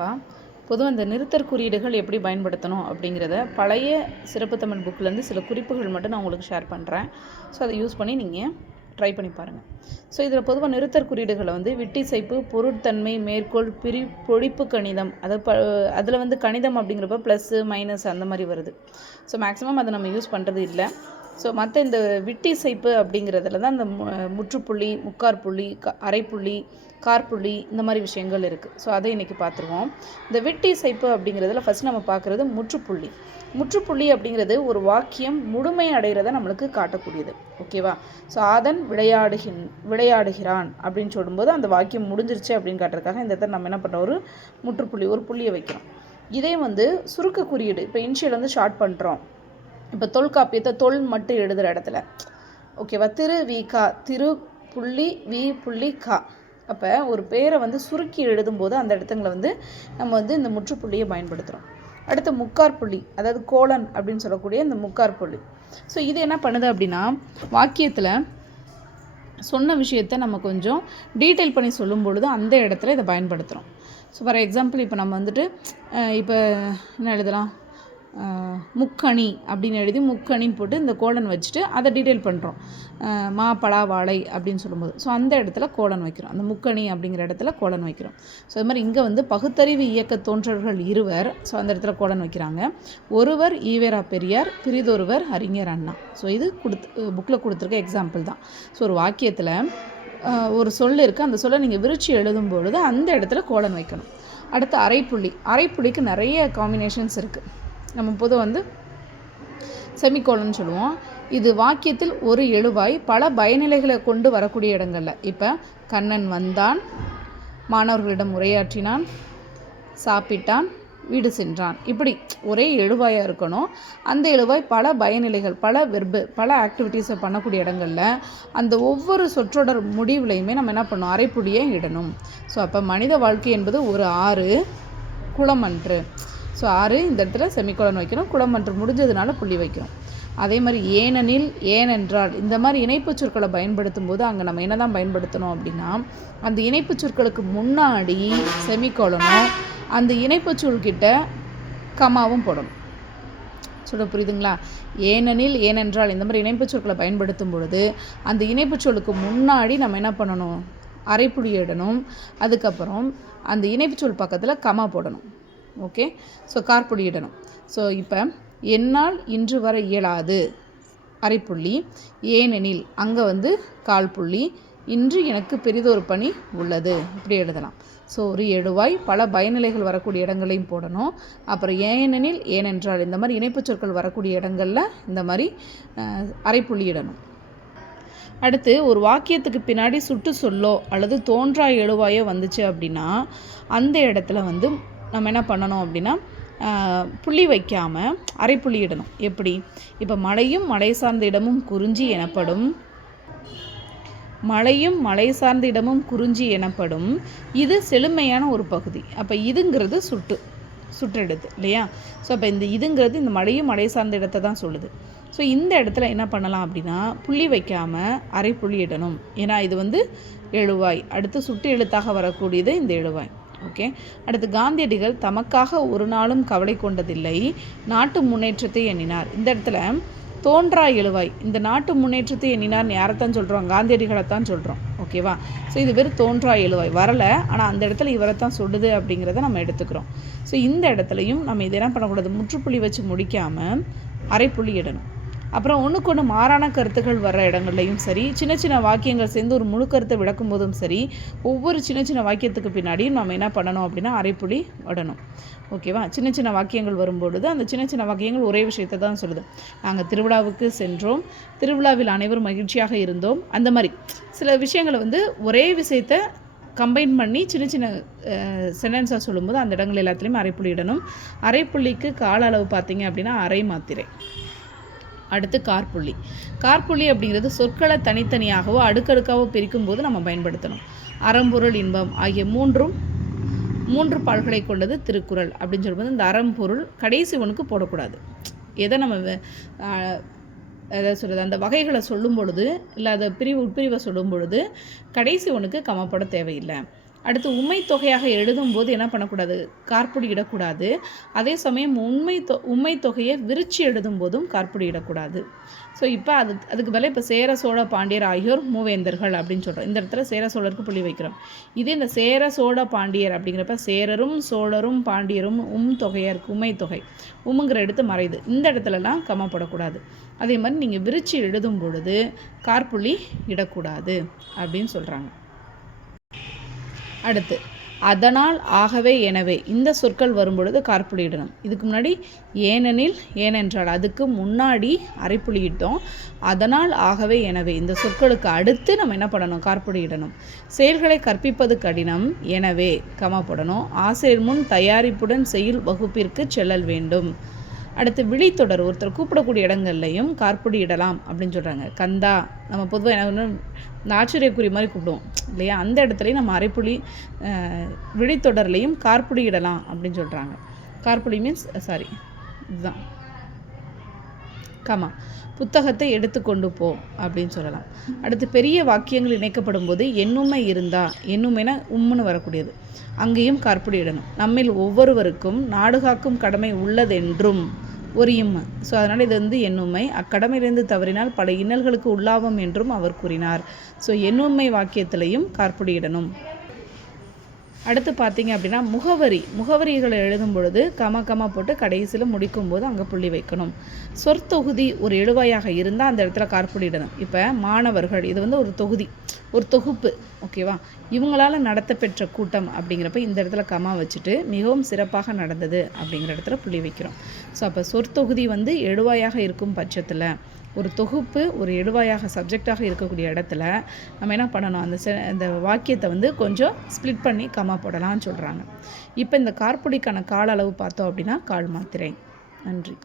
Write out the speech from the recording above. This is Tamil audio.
வணக்கம்ப்பா பொதுவாக இந்த நிறுத்தற் குறியீடுகள் எப்படி பயன்படுத்தணும் அப்படிங்கிறத பழைய சிறப்பு தமிழ் புக்லேருந்து சில குறிப்புகள் மட்டும் நான் உங்களுக்கு ஷேர் பண்ணுறேன் ஸோ அதை யூஸ் பண்ணி நீங்கள் ட்ரை பண்ணி பாருங்கள் ஸோ இதில் பொதுவாக நிறுத்தற் குறியீடுகளை வந்து விட்டிசைப்பு பொருட்தன்மை மேற்கோள் பிரி பொழிப்பு கணிதம் அதை ப அதில் வந்து கணிதம் அப்படிங்கிறப்ப ப்ளஸ்ஸு மைனஸ் அந்த மாதிரி வருது. ஸோ மேக்ஸிமம் அதை நம்ம யூஸ் பண்ணுறது இல்லை. ஸோ மற்ற இந்த விட்டிசைப்பு அப்படிங்கிறதுல தான் இந்த மு- முற்றுப்புள்ளி முக்கார் புள்ளி க அரைப்புள்ளி கார்புள்ளி இந்த மாதிரி விஷயங்கள் இருக்குது ஸோ அதை இன்றைக்கி பார்த்துருவோம் இந்த விட்டி சைப்பு அப்படிங்கிறதுல ஃபஸ்ட் நம்ம பார்க்குறது முற்றுப்புள்ளி. முற்றுப்புள்ளி அப்படிங்கிறது ஒரு வாக்கியம் முழுமை அடைகிறத நம்மளுக்கு காட்டக்கூடியது. ஓகேவா ஸோ ஆதன் விளையாடுகின் விளையாடுகிறான் அப்படின்னு சொல்லும்போது அந்த வாக்கியம் முடிஞ்சிருச்சு அப்படின்னு காட்டுறதுக்காக இந்த இடத்துல நம்ம என்ன பண்ணுறோம் ஒரு முற்றுப்புள்ளி ஒரு புள்ளியை வைக்கிறோம். இதே வந்து சுருக்க குறியீடு. இப்போ இன்ஷியல் வந்து ஷார்ட் பண்ணுறோம் இப்போ தொல்காப்பியத்தை தொல் மட்டும் எழுதுகிற இடத்துல. ஓகேவா? திரு வி கா. திரு புள்ளி வி புள்ளி கா. அப்போ ஒரு பேரை வந்து சுருக்கி எழுதும்போது அந்த இடத்துங்களை வந்து நம்ம வந்து இந்த முற்றுப்புள்ளியை பயன்படுத்துகிறோம் அடுத்து முக்கார் புள்ளி அதாவது கோலன் அப்படின்னு சொல்லக்கூடிய இந்த முக்கார் புள்ளி. ஸோ இது என்ன பண்ணுது அப்படின்னா வாக்கியத்தில் சொன்ன விஷயத்தை நம்ம கொஞ்சம் டீட்டெயில் பண்ணி சொல்லும் பொழுது அந்த இடத்துல இதை பயன்படுத்துகிறோம் ஸோ ஃபார் எக்ஸாம்பிள் இப்போ நம்ம வந்துட்டு இப்போ என்ன எழுதலாம்? முக்கணி அப்படின்னு எழுதி முக்கணின்னு போட்டு இந்த கோலன் வச்சுட்டு அதை டீட்டெயில் பண்ணுறோம் மா பலா வாழை அப்படின்னு சொல்லும்போது. ஸோ அந்த இடத்துல கோலன் வைக்கிறோம். அந்த முக்கணி அப்படிங்கிற இடத்துல கோலன் வைக்கிறோம். ஸோ அது மாதிரி இங்கே வந்து பகுத்தறிவு இயக்க தோன்றர்கள் இருவர் ஸோ அந்த இடத்துல கோலன் வைக்கிறாங்க. ஒருவர் ஈவேரா பெரியார் பிரிதொருவர் அறிஞர் அண்ணா. ஸோ இது கொடுத்து புக்கில் கொடுத்துருக்க எக்ஸாம்பிள் தான். ஸோ ஒரு வாக்கியத்தில் ஒரு சொல் இருக்குது அந்த சொல்லை நீங்கள் விரிச்சு எழுதும் பொழுது அந்த இடத்துல கோலன் வைக்கணும். அடுத்து அரைப்புள்ளி. அரைப்புள்ளிக்கு நிறைய காம்பினேஷன்ஸ் இருக்குது நம்ம பொதுவாக வந்து செமிகோலன் சொல்லுவோம். இது வாக்கியத்தில் ஒரு எழுவாய் பல பயநிலைகளை கொண்டு வரக்கூடிய இடங்களில். இப்போ கண்ணன் வந்தான் மாணவர்களிடம் உரையாற்றினான் சாப்பிட்டான் வீடு சென்றான். இப்படி ஒரே எழுவாயாக இருக்கணும். அந்த எழுவாய் பல பயநிலைகள் பல வெர்பு பல ஆக்டிவிட்டீஸை பண்ணக்கூடிய இடங்களில் அந்த ஒவ்வொரு சொற்றொடர் முடிவுலையுமே நம்ம என்ன பண்ணணும்? அரைப்புடியே இடணும். ஸோ அப்போ மனித வாழ்க்கை என்பது ஒரு ஆறு குளமன்று. ஸோ ஆறு இந்த இடத்துல செமிகோலன் வைக்கணும். குளம் என்று முடிஞ்சதுனால புள்ளி வைக்கணும். அதே மாதிரி ஏனெனில் ஏனென்றால் இந்த மாதிரி இணைப்புச் சொற்களை பயன்படுத்தும் போது அங்கே நம்ம என்ன தான் பயன்படுத்தணும் அப்படின்னா அந்த இணைப்புச் சொற்களுக்கு முன்னாடி செமிகோலனும் அந்த இணைப்புச் சொற்கிட்ட கமாவும் போடணும். சொல்ல புரியுதுங்களா? ஏனெனில் ஏனென்றால் இந்த மாதிரி இணைப்புச் சொற்களை பயன்படுத்தும் பொழுது அந்த இணைப்புச் சொல்லுக்கு முன்னாடி நம்ம என்ன பண்ணணும்? அரைப்புள்ளி இடணும். அதுக்கப்புறம் அந்த இணைப்புச் சொல் பக்கத்தில் கமா போடணும். ஓகே? ஸோ கார்புள்ளி இடணும் ஸோ இப்போ என்னால் இன்று வர இயலாது அரைப்புள்ளி. ஏனெனில் அங்கே வந்து கால் புள்ளி இன்று எனக்கு பெரிதொரு பணி உள்ளது. இப்படி எழுதலாம். ஸோ ஒரு எழுவாய் பல பயநிலைகள் வரக்கூடிய இடங்களையும் போடணும். அப்புறம் ஏனெனில் ஏனென்றால் இந்த மாதிரி இணைப்புச் சொற்கள் வரக்கூடிய இடங்களில் இந்த மாதிரி அரைப்புள்ளியிடணும். அரைப்புள்ளி இடணும் அடுத்து ஒரு வாக்கியத்துக்கு பின்னாடி சுட்டு சொல்லோ அல்லது தோன்றா எழுவாயோ வந்துச்சு அப்படின்னா அந்த இடத்துல வந்து நம்ம என்ன பண்ணணும் அப்படின்னா புள்ளி வைக்காமல் அரைப்புள்ளி இடணும். எப்படி? இப்போ மலையும் மலை சார்ந்த இடமும் குறிஞ்சி எனப்படும். மலையும் மலை சார்ந்த இடமும் குறிஞ்சி எனப்படும். இது செழுமையான ஒரு பகுதி. அப்போ இதுங்கிறது சுட்டு சுற்றெடுத்து இல்லையா? ஸோ அப்போ இந்த இதுங்கிறது இந்த மலையும் மலை சார்ந்த இடத்தை தான் சொல்லுது. ஸோ இந்த இடத்துல என்ன பண்ணலாம் அப்படின்னா புள்ளி வைக்காமல் அரை புள்ளி இடணும். ஏன்னா இது வந்து எழுவாய். அடுத்து சுட்டு எழுத்தாக வரக்கூடியது இந்த எழுவாய். ஓகே? அடுத்து காந்தியடிகள் தமக்காக ஒரு நாளும் கவலை கொண்டதில்லை. நாட்டு முன்னேற்றத்தை எண்ணினார். இந்த இடத்துல தோன்றா எழுவாய். இந்த நாட்டு முன்னேற்றத்தை எண்ணினார்னு யாரைத்தான் சொல்கிறோம் காந்தியடிகளைத்தான் சொல்கிறோம் ஓகேவா? ஸோ இது வெறும் தோன்றா எழுவாய். வரலை. ஆனால் அந்த இடத்துல இவரை தான் சொல்லுது அப்படிங்கிறத நம்ம எடுத்துக்கிறோம். ஸோ இந்த இடத்துலையும் நம்ம இதை என்ன பண்ணக்கூடாது? முற்றுப்புள்ளி வச்சு முடிக்காமல் அரைப்புள்ளி இடணும். அப்புறம் ஒன்றுக்கு ஒன்று மாறான கருத்துக்கள் வர்ற இடங்கள்லையும் சரி சின்ன சின்ன வாக்கியங்கள் சேர்ந்து ஒரு முழு கருத்தை விளக்கும் போதும் சரி ஒவ்வொரு சின்ன சின்ன வாக்கியத்துக்கு பின்னாடியும் நம்ம என்ன பண்ணணும் அப்படின்னா அரைப்புளி விடணும் ஓகேவா சின்ன சின்ன வாக்கியங்கள் வரும்பொழுது அந்த சின்ன சின்ன வாக்கியங்கள் ஒரே விஷயத்தை தான் சொல்லுது. நாங்கள் திருவிழாவுக்கு சென்றோம். திருவிழாவில் அனைவரும் மகிழ்ச்சியாக இருந்தோம். அந்த மாதிரி சில விஷயங்களை வந்து ஒரே விஷயத்தை கம்பைன் பண்ணி சின்ன சின்ன சென்டென்ஸாக சொல்லும்போது அந்த இடங்கள் எல்லாத்துலேயும் அரைப்புள்ளி இடணும். அரைப்புள்ளிக்கு கால அளவு பார்த்தீங்க அப்படின்னா அரை மாத்திரை. அடுத்து கார்புள்ளி. கார்புள்ளி அப்படிங்கிறது சொற்களை தனித்தனியாகவோ அடுக்கடுக்காகவோ பிரிக்கும் போது நம்ம பயன்படுத்தணும். அறம்பொருள் இன்பம் ஆகிய மூன்றும் மூன்று பால்களை கொண்டது திருக்குறள் அப்படின்னு சொல்லும்போது இந்த அறம்பொருள் கடைசி ஒன்றுக்கு போடக்கூடாது. எதை நம்ம எதாவது சொல்கிறது அந்த வகைகளை சொல்லும் பொழுது இல்லை அதை பிரிவு உட்பிரிவை சொல்லும் பொழுது கடைசி ஒன்றுக்கு கமப்பட தேவையில்லை. அடுத்து உண்மை தொகையாக எழுதும்போது என்ன பண்ணக்கூடாது? கார்புடி இடக்கூடாது அதே சமயம் உண்மை தொ உண்மை தொகையை விரிச்சு எழுதும்போதும் கார்புடி இடக்கூடாது ஸோ இப்போ அது அதுக்கு பதிலாக இப்போ சேர சோழ பாண்டியர் ஆகியோர் மூவேந்தர்கள் அப்படின்னு சொல்கிறோம் இந்த இடத்துல சேர சோழருக்கு புள்ளி வைக்கிறோம். இதே இந்த சேர சோழ பாண்டியர் அப்படிங்கிறப்ப சேரரும் சோழரும் பாண்டியரும் உம் தொகையாக இருக்குது உண்மை தொகை. உம்முங்கிற எடுத்து மறையுது. இந்த இடத்துலலாம் கமப்படக்கூடாது அதே மாதிரி நீங்கள் விரிச்சு எழுதும் பொழுது கார்புள்ளி இடக்கூடாது அப்படின்னு சொல்கிறாங்க அடுத்து அதனால் ஆகவே எனவே இந்த சொற்கள் வரும்பொழுது கார்ப்புள்ளியிடணும் இதுக்கு முன்னாடி ஏனெனில் ஏனென்றால் அதுக்கு முன்னாடி அரைப்புள்ளியிட்டோம் அதனால் ஆகவே எனவே இந்த சொற்களுக்கு அடுத்து நம்ம என்ன பண்ணணும்? கார்ப்புள்ளியிடணும் செயல்களை கற்பிப்பது கடினம். எனவே கமா போடணும். ஆசிரியர் முன் தயாரிப்புடன் செயல் வகுப்பிற்கு செல்லல் வேண்டும். அடுத்து விழித்தொடர் ஒருத்தர் கூப்பிடக்கூடிய இடங்கள்லையும் கார்புடி இடலாம் அப்படின்னு சொல்கிறாங்க கந்தா நம்ம பொதுவாக என்ன இந்த ஆச்சரியக்குறி மாதிரி கூப்பிடுவோம் இல்லையா? அந்த இடத்துலையும் நம்ம அரைப்புலி விழித்தொடர்லையும் கார்புடி இடலாம் அப்படின்னு சொல்கிறாங்க கார்புடி மீன்ஸ் சாரி இதுதான். கமா புத்தகத்தை எடுத்துக்கொண்டு போ அப்படின்னு சொல்லலாம். அடுத்து பெரிய வாக்கியங்கள் இணைக்கப்படும் போது எண்ணுமை இருந்தா எண்ணுமைனா உம்முன்னு வரக்கூடியது. அங்கேயும் கற்புடி இடணும். நம்மில் ஒவ்வொருவருக்கும் நாடுகாக்கும் கடமை உள்ளதென்றும் ஒரு இம் ஸோ அதனால் இது வந்து எண்ணுமை. அக்கடமையிலிருந்து தவறினால் பல இன்னல்களுக்கு உள்ளாவும் என்றும் அவர் கூறினார். ஸோ எண்ணுமை வாக்கியத்திலையும் கார்புடியிடணும் அடுத்து பார்த்தீங்க அப்படின்னா முகவரி. முகவரிகளை எழுதும் பொழுது கம கம போட்டு கடைசியில் முடிக்கும் போது அங்கே புள்ளி வைக்கணும். சொற்தொகுதி ஒரு எழுவாயாக இருந்தால் அந்த இடத்துல கார்ப்புடிடணும் இப்போ மாணவர்கள் இது வந்து ஒரு தொகுதி ஒரு தொகுப்பு ஓகேவா இவங்களால் நடத்தப்பெற்ற கூட்டம் அப்படிங்கிறப்ப இந்த இடத்துல கமா வச்சுட்டு மிகவும் சிறப்பாக நடந்தது அப்படிங்கிற இடத்துல புள்ளி வைக்கிறோம். ஸோ அப்போ சொற்தொகுதி வந்து எழுவாயாக இருக்கும் பட்சத்தில் ஒரு தொகுப்பு ஒரு எழுவாயாக சப்ஜெக்டாக இருக்கக்கூடிய இடத்துல நம்ம என்ன பண்ணணும்? அந்த செ அந்த வாக்கியத்தை வந்து கொஞ்சம் ஸ்ப்ளிட் பண்ணி கமா போடலாம்னு சொல்கிறாங்க இப்போ இந்த கார்புடிக்கான கால அளவு பார்த்தோம் அப்படின்னா கால் மாத்திரை. நன்றி.